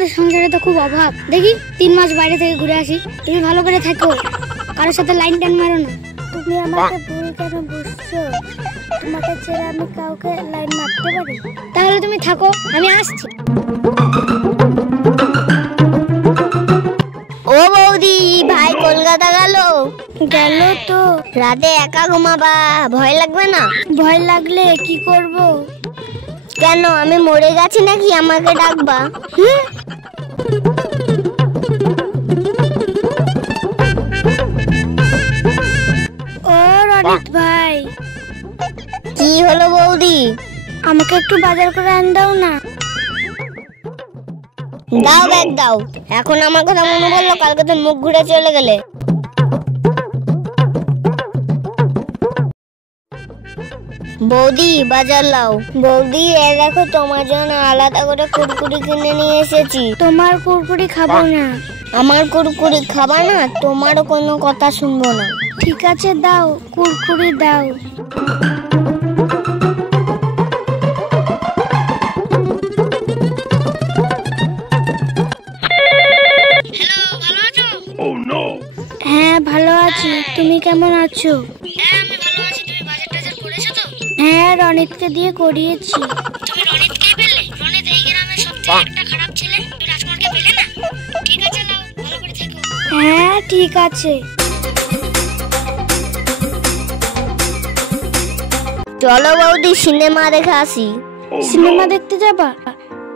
আমাদের সংসারে তো খুব অভাব। দেখি 3 মাস বাইরে থেকে ঘুরে আসি। তুমি ভালো করে থাকো, কারোর সাথে লাইন টাইন মারো না। তুমি আমাকে ভুল কেন বুঝছো? তোমাকে ছেড়ে আমি কাউকে লাইন মারতে পারি? তাহলে তুমি থাকো, আমি আসছি। ও বৌদি, ভাই কলকাতা গেল? গেল তো। রাতে একা ঘুমাবা, ভয় লাগবে না? ভয় লাগলে কি করব? কেন, আমি মরে গেছি নাকি আমাকে ডাকবা? ও রনিত ভাই। কি হলো বৌদি? আমাকে একটু বাজার করে আন দাও না। দাও, ব্যাগ দাও। এখন আমার কথা মনে পড়লো, কালকে তো মুখ ঘুরে চলে গেলে। বৌদি বাজার লাও। বৌদি, এ দেখো তোমার জন্য আলাদা করে কুরকুরি কিনে নিয়ে এসেছি। তোমার কুরকুরি খাবো না। আমার কুরকুরি খাবা না? তোমারও কোনো কথা শুনবো না। ঠিক আছে, দাও, কুরকুরি দাও। হ্যাঁ, ভালো আছি। তুমি কেমন আছো? হ্যাঁ, আমি ভালো আছি। তুমি বাজার টাজার করেছো তো? হ্যাঁ, রনিতকে দিয়ে করিয়েছি। তুমি রনিতকেই পেলে? রনিত এই গ্রামের সবচেয়ে একটা খারাপ ছেলে। তুমি রাজকুমারকে পেলে না? ঠিক আছে, নাও, ভালো করে থেকো। হ্যাঁ, ঠিক আছে। চলো বৌদি, সিনেমা দেখে আসি। সিনেমা দেখতে যাবা?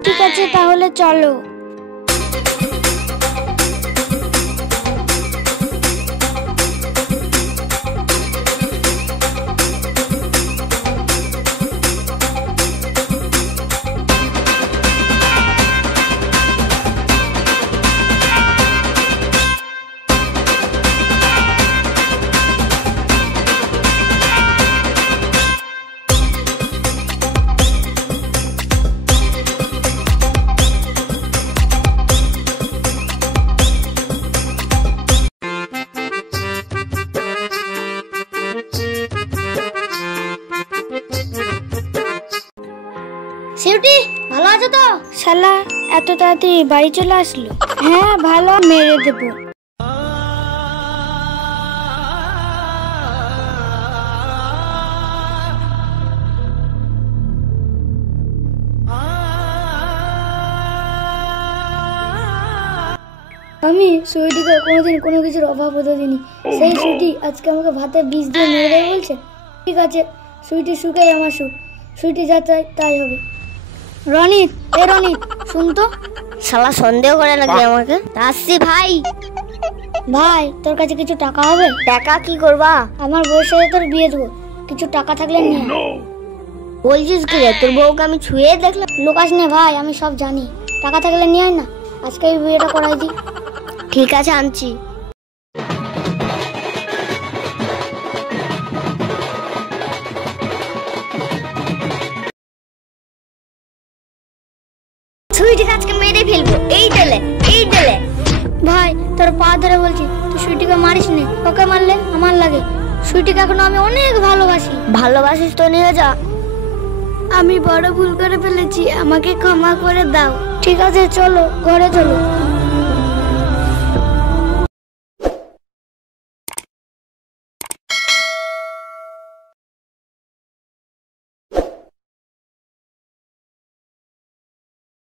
ঠিক আছে, তাহলে চলো। শিউটি, ভালো আছো তো? শালা এত তাড়াতাড়ি বাড়ি চলে আসলো। হ্যাঁ, ভালো, মেরে দেবো। আমি সুইটিকে কোনোদিন কোনো কিছুর অভাব হতে দিইনি। সেই সুইটি আজকে আমাকে ভাতে বিষ দিয়ে মেরে দেবে বলছে। ঠিক আছে, সুইটি সুখেই আমার সুখ। সুইটি যা চাই তাই হবে। রনিত, এ রনিত, শুন তো। শালা সন্দেহ করে নাকি আমাকে? আসছি ভাই। ভাই, তোর কাছে কিছু টাকা হবে? টাকা কি করবা? আমার বউয়ের সাথে তোর বিয়ে দেবো। কিছু টাকা থাকলে নিয়ে আয়। বলছিস কি রে? তোর বউকে আমি ছুঁয়ে দেখলাম। লোকাস নে ভাই, আমি সব জানি। টাকা থাকলে নিয়ে আয় না, আজকে এই বিয়েটা করাই দি। ঠিক আছে, আনছি। সুইটিকে আজকে মেরে ফেলবো। এই ডেলে, এই ডেলে। ভাই, তোর পা ধরে বলছি, তুই সুইটিকে মারিস নে। ওকে মারলে আমার লাগে। সুইটিকে এখনো আমি অনেক ভালোবাসি। ভালোবাসিস তো নিয়ে যা। আমি বড় ভুল করে ফেলেছি, আমাকে ক্ষমা করে দাও। ঠিক আছে, চলো ঘরে চলো।